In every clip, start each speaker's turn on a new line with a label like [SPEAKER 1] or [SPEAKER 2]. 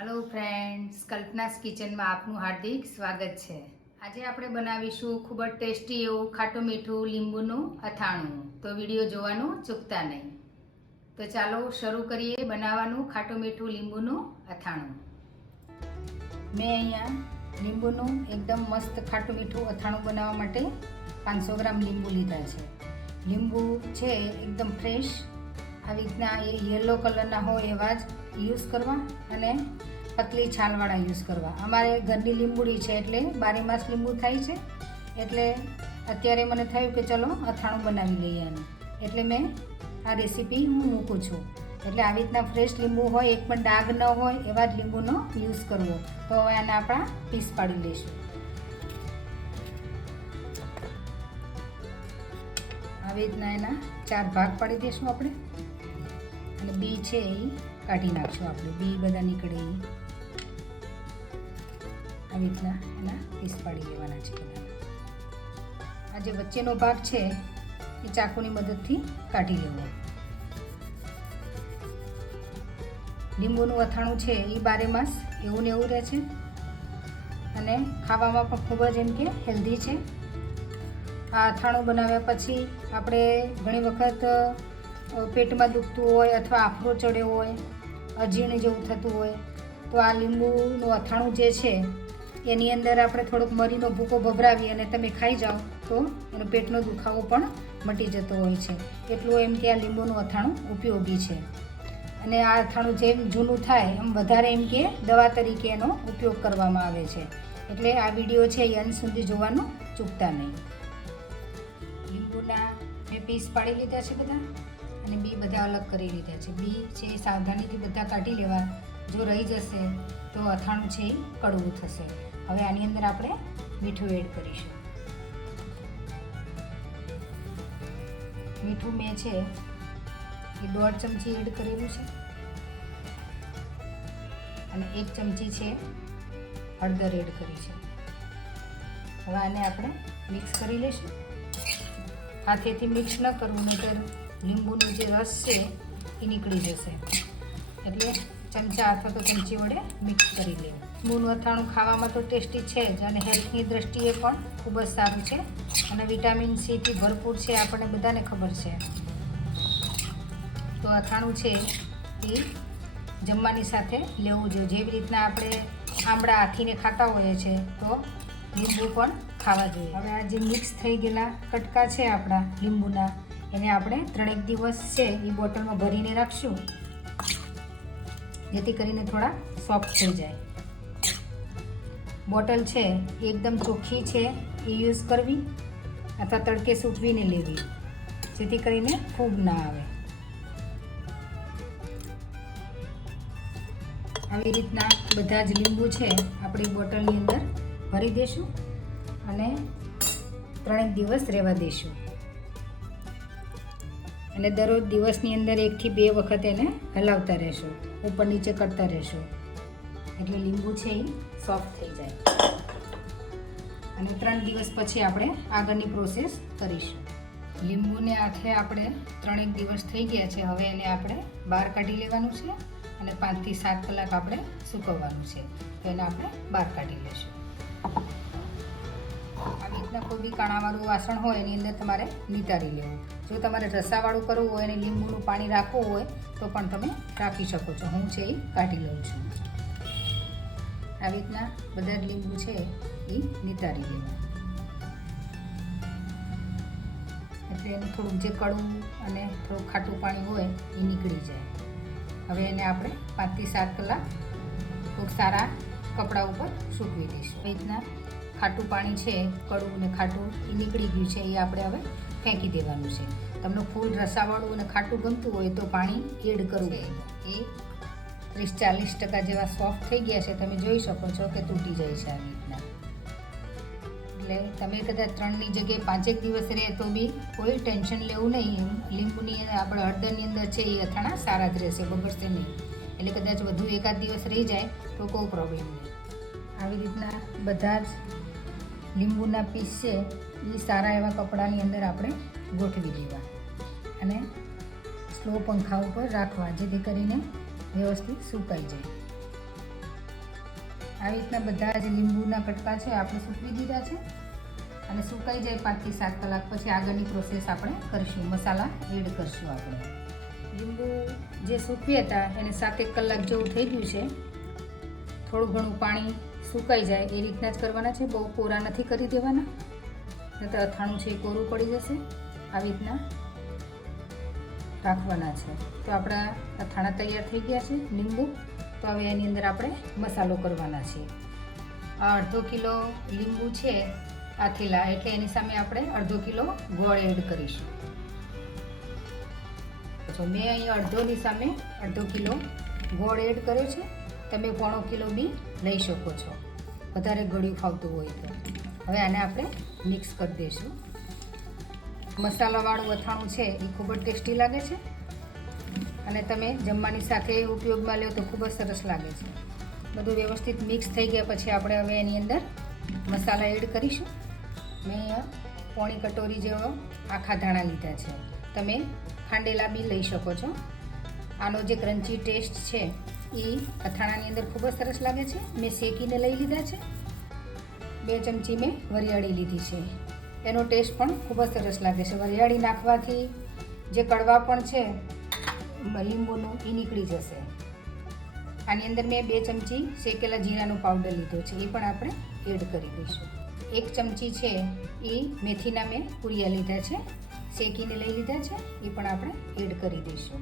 [SPEAKER 1] Hello friends કલ્પનાસ કિચનમાં આપનું હાર્દિક સ્વાગત છે. આજે આપણે બનાવીશું ખૂબ જ ટેસ્ટી એવું ખાટું મીઠું લીંબુનું અથાણું. તો વીડિયો જોવાનું ચૂકતા નહીં. તો ચાલો શરૂ કરીએ બનાવવાનું ખાટું મીઠું લીંબુનું અથાણું. મેં અહીંયા લીંબુનું એકદમ મસ્ત ખાટું મીઠું અથાણું બનાવવા માટે પાંચસો ગ્રામ લીંબુ લીધા છે. લીંબુ છે એકદમ ફ્રેશ આવી રીતના એ યલો કલરના હોય એવા જ યુઝ કરવા અને પતલી છાલવાળા યુઝ કરવા. અમારે ઘરની લીંબુડી છે એટલે બારે માસ લીંબુ થાય છે. એટલે અત્યારે મને થયું કે ચલો અથાણું બનાવી લઈએ એનું એટલે મેં આ રેસીપી હું મૂકું છું. એટલે આવી રીતના ફ્રેશ લીંબુ હોય, એક પણ ડાઘ ન હોય, એવા જ લીંબુનો યુઝ કરવો. તો હવે આને આપણા પીસ પાડી લઈશું. આવી રીતના એના ચાર ભાગ પાડી દઈશું આપણે. અને બી છે એ કાઢી નાખશું આપણે. બી બધા નીકળે એ. આવી રીતના એના પીસ પાડી લેવાના છે બધા. આ જે વચ્ચેનો ભાગ છે, એ ચાકુની મદદથી કાઢી લેવો. લીંબુનું અથાણું છે, એ બારે માસ એવું ને એવું રહે છે. અને ખાવામાં પણ ખૂબ જ એમ કે હેલ્ધી છે. આ અથાણું બનાવ્યા પછી આપણે ઘણી વખત પેટમાં દુખતું હોય અથવા આફરો ચડ્યો હોય, અજીર્ણ જેવું થતું હોય, તો આ લીંબુનું અથાણું જે છે એની અંદર આપણે થોડોક મરીનો ભૂકો ભભરાવી અને તમે ખાઈ જાઓ તો એનો પેટનો દુખાવો પણ મટી જતો હોય છે. એટલું એમ કે આ લીંબુનું અથાણું ઉપયોગી છે. અને આ અથાણું જેમ જૂનું થાય, એમ વધારે એમ કે દવા તરીકે એનો ઉપયોગ કરવામાં આવે છે. એટલે આ વીડિયો છે એ અંત સુધી જોવાનું ચૂકતા નહીં. લીંબુના મેં પીસ પાડી લીધા છે બધા અને બી બધા અલગ કરી લીધા છે. બી છે સાવધાનીથી બધા કાઢી લેવા. જો રહી જશે તો અથાણું છે એ કડવું થશે. હવે આની અંદર આપણે મીઠું એડ કરીશું. મીઠું મેં છે એ દોઢ ચમચી એડ કરેલું છે. અને એક ચમચી છે હળદર એડ કરી છે. હવે આને આપણે મિક્સ કરી લઈશું. હાથેથી મિક્સ ન કરવું, નહીતર લીંબુનું જે રસ છે એ નીકળી જશે. એટલે ચમચા અથવા તો ચમચી વડે મિક્સ કરી લેવું. મૂળ અથાણું ખાવામાં તો ટેસ્ટી છે જ અને હેલ્થની દ્રષ્ટિએ પણ ખૂબ જ સારું છે. અને વિટામિન સીથી ભરપૂર છે આપણને બધાને ખબર છે. તો અથાણું છે એ જમવાની સાથે લેવું જોઈએ. જેવી રીતના આપણે આંબળા આથીને ખાતા હોઈએ છીએ તો લીંબુ પણ ખાવા જોઈએ. હવે આ જે મિક્સ થઈ ગયેલા કટકા છે આપણા લીંબુના, એને આપણે ત્રણેક દિવસ છે એ બોટલમાં ભરીને રાખશું. જેથી કરીને થોડા સોફ્ટ થઈ જાય. બોટલ છે, એકદમ ચોખ્ખી છે, એ યુઝ કરવી અથવા તડકે સૂકવીને લેવી, જેથી કરીને ફૂગ ના આવે. આવી રીતના બધા જ લીંબુ છે, આપણી બોટલની અંદર ભરી દઈશું અને ત્રણેક દિવસ રહેવા દઈશું અને દરરોજ દિવસની અંદર એકથી બે વખત એને હલાવતા રહેશું. ઉપર નીચે કરતા રહેશું. એટલે લીંબુ છે એ સોફ્ટ થઈ જાય. અને ત્રણ દિવસ પછી આપણે આગળની પ્રોસેસ કરીશું. લીંબુને આખે આપણે ત્રણેક દિવસ થઈ ગયા છે. હવે એને આપણે બહાર કાઢી લેવાનું છે અને પાંચથી સાત કલાક આપણે સૂકવવાનું છે. તો એને આપણે બહાર કાઢી લઈશું આવી રીતના કોઈ બી કાણાવાળું વાસણ હોય, એની અંદર તમારે નિતારી લેવું. જો તમારે રસાવાળું કરવું હોય, અને લીંબુનું પાણી રાખવું હોય, તો પણ તમે રાખી શકો છો. હું છે એ કાઢી લઉં છું. આવી રીતના બધા લીંબુ છે એ નિતારી લેવા એટલે એનું થોડુંક જે કડવું અને થોડું ખાટું પાણી હોય, એ નીકળી જાય. હવે એને આપણે પાંચથી સાત કલાક ખૂબ સારા કપડા ઉપર સૂકવી દઈશું. આવી રીતના ખાટું પાણી છે કડવું ને ખાટું એ નીકળી ગયું છે એ આપણે હવે ફેંકી દેવાનું છે. તમને ફૂલ રસાવાળું અને ખાટું ગમતું હોય તો પાણી એડ કરવું એ ત્રીસ ચાલીસ ટકા જેવા સોફ્ટ થઈ ગયા છે તમે જોઈ શકો છો કે તૂટી જાય છે આવી રીતના. એટલે તમે કદાચ ત્રણની જગ્યાએ પાંચેક દિવસ રહે તો બી કોઈ ટેન્શન લેવું નહીં. લીંબુની આપણે હળદરની અંદર છે એ અથાણા સારા જ રહેશે બગડશે નહીં. એટલે કદાચ વધુ એકાદ દિવસ રહી જાય તો કોઈ પ્રોબ્લેમ નહીં. આવી રીતના બધા જ લીંબુના પીસ છે, એ સારા એવા કપડાની અંદર આપણે ગોઠવી દેવા. અને સ્લો પંખા ઉપર રાખવા, જેથી કરીને વ્યવસ્થિત સુકાઈ જાય. આવી રીતના બધા જ લીંબુના કટકા છે, આપણે સૂકવી દીધા છે. અને સુકાઈ જાય પાંચથી સાત કલાક પછી આગળની પ્રોસેસ આપણે કરીશું. મસાલા એડ કરીશું આપણે. લીંબુ જે સૂકવ્યા હતા, એને સાત એક કલાક જેવું થઈ ગયું છે. થોડું ઘણું પાણી સુકાઈ જાય એ રીતના જ કરવાના છે. બહુ કોરા નથી કરી દેવાના. નહીં તો અથાણું છે એ કોરું પડી જશે. આવી રીતના રાખવાના છે. તો આપણા અથાણા તૈયાર થઈ ગયા છે લીંબુ. તો હવે એની અંદર આપણે મસાલો કરવાના છે. આ અડધો કિલો લીંબુ છે આથેલા એટલે એની સામે આપણે અડધો કિલો ગોળ એડ કરીશું. તો મેં અહીં અડધોની સામે અડધો કિલો ગોળ એડ કર્યો છે. તમે પોણો કિલો બી લઈ શકો છો. વધારે ગળ્યું ખાવતું હોય તો. હવે આને આપણે મિક્સ કરી દઈશું. મસાલાવાળું અથાણું છે એ ખૂબ જ ટેસ્ટી લાગે છે. અને તમે જમવાની સાથે ઉપયોગમાં લો તો ખૂબ જ સરસ લાગે છે. બધું વ્યવસ્થિત મિક્સ થઈ ગયા પછી આપણે હવે એની અંદર મસાલા એડ કરીશું. મેં અહીંયા પોણી કટોરી જેવો આખા ધાણા લીધા છે. તમે ખાંડેલા બી લઈ શકો છો. આનો જે ક્રન્ચી ટેસ્ટ છે એ અથાણાની અંદર ખૂબ જ સરસ લાગે છે. મેં શેકીને લઈ લીધા છે. બે ચમચી મેં વરિયાળી લીધી છે. એનો ટેસ્ટ પણ ખૂબ જ સરસ લાગે છે. વરિયાળી નાખવાથી જે કડવા પણ છે, લીંબુનું, એ નીકળી જશે. આની અંદર મેં બે ચમચી શેકેલા જીરાનો પાવડર લીધો છે. એ પણ આપણે એડ કરી દઈશું. એક ચમચી છે એ મેથીના મેં પૂરિયા લીધા છે. શેકીને લઈ લીધા છે. એ પણ આપણે એડ કરી દઈશું.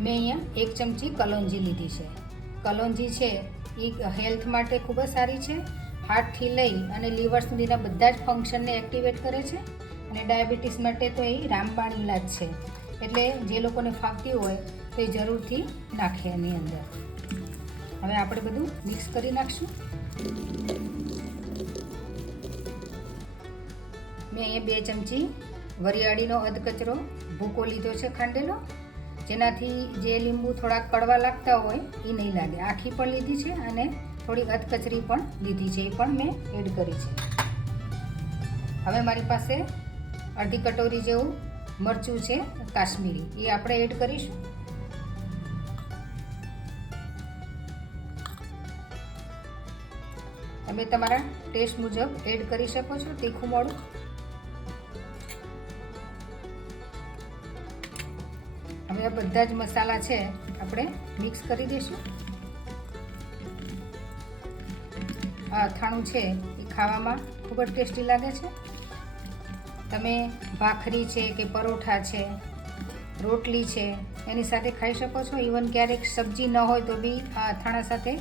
[SPEAKER 1] મેં અહીંયા એક ચમચી કલોંજી લીધી છે. કલોંજી છે, એ હેલ્થ માટે ખૂબ જ સારી છે. હાર્ટથી લઈ અને લીવર સુધીના બધા જ ફંક્શનને એક્ટિવેટ કરે છે. અને ડાયાબિટીસ માટે તો એ રામબાણ ઇલાજ છે. એટલે જે લોકોને ફાવતી હોય તો એ જરૂરથી નાખે એની અંદર. હવે આપણે બધું મિક્સ કરી નાખશું. મેં અહીંયા બે ચમચી વરિયાળીનો અધકચરો ભૂકો લીધો છે ખાંડેલો. જેનાથી જે લીંબુ થોડાક કડવા લાગતા હોય એ નહીં લાગે. આખી પણ લીધી છે અને થોડી અધકચરી પણ લીધી છે. એ પણ મેં એડ કરી છે. હવે મારી પાસે અડધી કટોરી જેવું મરચું છે, કાશ્મીરી. એ આપણે એડ કરીશું. તમે તમારા ટેસ્ટ મુજબ એડ કરી શકો છો તીખું મોડું. હવે આ બધા જ મસાલા છે, આપણે મિક્સ કરી દઈશું. આ અથાણું છે, એ ખાવામાં ખૂબ જ ટેસ્ટી લાગે છે. તમે ભાખરી છે કે પરોઠા છે, રોટલી છે, એની સાથે ખાઈ શકો છો. ઇવન ક્યારેક સબ્જી ન હોય તો બી આ અથાણા સાથે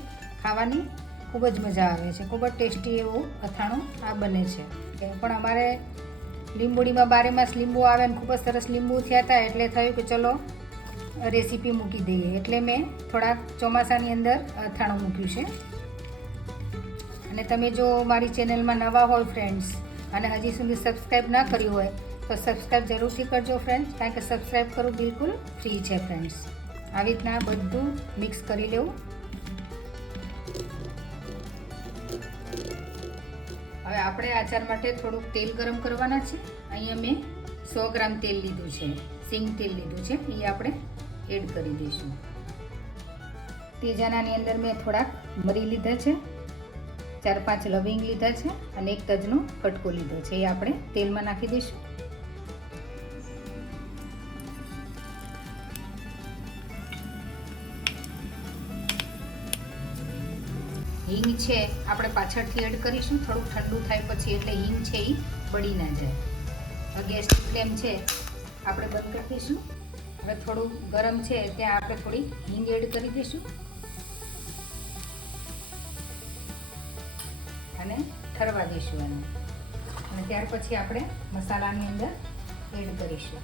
[SPEAKER 1] ખાવાની ખૂબ જ મજા આવે છે. ખૂબ જ ટેસ્ટી એવું અથાણું આ બને છે. પણ અમારે લીંબુડીમાં બારે માસ લીંબુ આવે ને ખૂબ જ સરસ લીંબુ થયા હતા, એટલે થયું કે ચલો રેસીપી મૂકી દઈએ. એટલે મેં થોડાક ચોમાસાની અંદર અથાણું મૂક્યું છે. અને તમે જો મારી ચેનલમાં નવા હોય ફ્રેન્ડ્સ અને હજી સુધી સબસ્ક્રાઈબ ના કર્યું હોય, તો સબસ્ક્રાઈબ જરૂરથી કરજો ફ્રેન્ડ્સ કારણ કે સબસ્ક્રાઈબ કરવું બિલકુલ ફ્રી છે ફ્રેન્ડ્સ આવી રીતના બધું મિક્સ કરી લેવું. હવે આપણે આચાર માટે થોડુંક તેલ ગરમ કરવાના છે. અહીંયા મેં સો ગ્રામ તેલ લીધું છે. સિંગ તેલ લીધું છે. એ આપણે એડ કરી દઈશું. તેજાનાની અંદર મેં થોડાક મરી લીધા છે. ચાર પાંચ લવિંગ લીધા છે અને એક તજનો કટકો લીધો છે. એ આપણે તેલમાં નાખી દઈશું. હિંગ છે, આપણે પાછળથી એડ કરીશું. થોડુંક ઠંડુ થાય પછી એટલે હિંગ છે એ બળી ના જાય. ગેસની ફ્લેમ છે, આપણે બંધ કરી દઈશું. હવે થોડું ગરમ છે ત્યાં આપણે થોડી હિંગ એડ કરી દઈશું. અને ઠરવા દઈશું એને. અને ત્યાર પછી આપણે મસાલાની અંદર એડ કરીશું.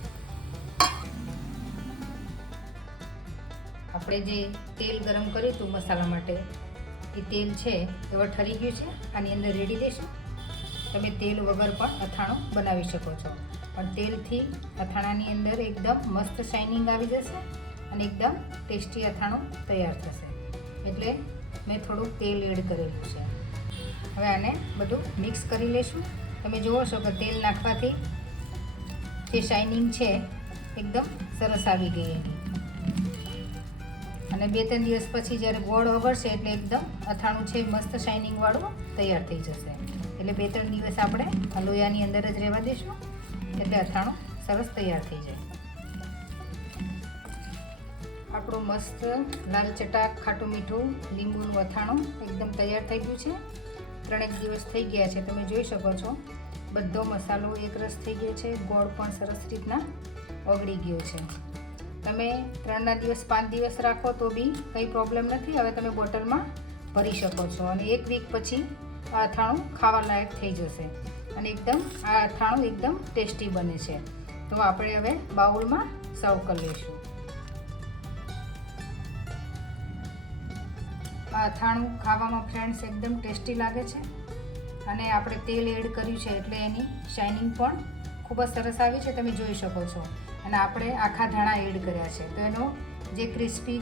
[SPEAKER 1] આપણે જે તેલ ગરમ કર્યું હતું મસાલા માટે, એ તેલ છે હવે ઠરી ગયું છે. આની અંદર રેડી દઈશું. તમે તેલ વગર પણ અથાણું બનાવી શકો છો. પણ તેલથી અથાણાની અંદર એકદમ મસ્ત શાઇનિંગ આવી જશે અને એકદમ ટેસ્ટી અથાણું તૈયાર થશે. એટલે મેં થોડુંક તેલ એડ કરેલું છે. હવે આને બધું મિક્સ કરી લઈશું. તમે જુઓ છો કે તેલ નાખવાથી જે શાઇનિંગ છે, એકદમ સરસ આવી ગઈ એની. અને બે ત્રણ દિવસ પછી જ્યારે ગોળ ઓગળશે એટલે એકદમ અથાણું છે મસ્ત શાઇનિંગવાળું તૈયાર થઈ જશે. એટલે બે ત્રણ દિવસ આપણે લોયાની અંદર જ રહેવા દઈશું. એટલે અથાણું સરસ તૈયાર થઈ જાય. આપણું મસ્ત લાલ ચટાક, ખાટું મીઠું, લીંબુનું અથાણું એકદમ તૈયાર થઈ ગયું છે. ત્રણેક દિવસ થઈ ગયા છે, તમે જોઈ શકો છો. બધો મસાલો એકરસ થઈ ગયો છે, ગોળ પણ સરસ રીતના ઓગળી ગયો છે. તમે ત્રણના દિવસ, પાંચ દિવસ રાખો તો બી કંઈ પ્રોબ્લેમ નથી, હવે તમે બોટલમાં ભરી શકો છો અને એક વીક પછી આ અથાણું ખાવા લાયક થઈ જશે. અને એકદમ આ અથાણું એકદમ ટેસ્ટી બને છે. તો આપણે હવે બાઉલમાં સર્વ કરી લઈશું. આ અથાણું ખાવામાં ફ્રેન્ડ્સ એકદમ ટેસ્ટી લાગે છે. અને આપણે તેલ એડ કર્યું છે એટલે એની શાઇનિંગ પણ ખૂબ જ સરસ આવી છે, તમે જોઈ શકો છો. અને આપણે આખા ધાણા એડ કર્યા છે. તો એનો જે ક્રિસ્પી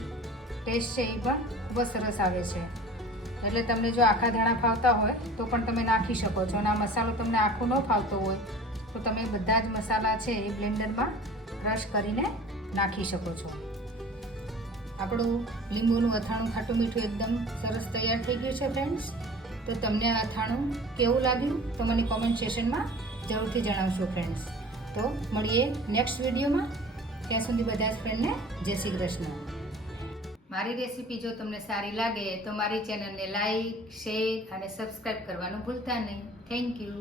[SPEAKER 1] ટેસ્ટ છે એ પણ ખૂબ જ સરસ આવે છે. એટલે તમને જો આખા ધાણા ફાવતા હોય, તો પણ તમે નાખી શકો છો. અને આ મસાલો તમને આખો ન ફાવતો હોય, તો તમે બધા જ મસાલા છે એ બ્લેન્ડરમાં ક્રશ કરીને નાખી શકો છો. આપણું લીંબુનું અથાણું ખાટું મીઠું એકદમ સરસ તૈયાર થઈ ગયું છે ફ્રેન્ડ્સ તો તમને આ અથાણું કેવું લાગ્યું, તો મને કોમેન્ટ સેશનમાં જરૂરથી જણાવશો ફ્રેન્ડ્સ તો મળીએ નેક્સ્ટ વિડીયોમાં ત્યાં સુધી બધા જ ફ્રેન્ડને જય શ્રી કૃષ્ણ. મારી રેસીપી જો તમને સારી લાગે તો મારી ચેનલને લાઈક, શેર અને સબસ્ક્રાઈબ કરવાનું ભૂલતા નહીં. Thank you.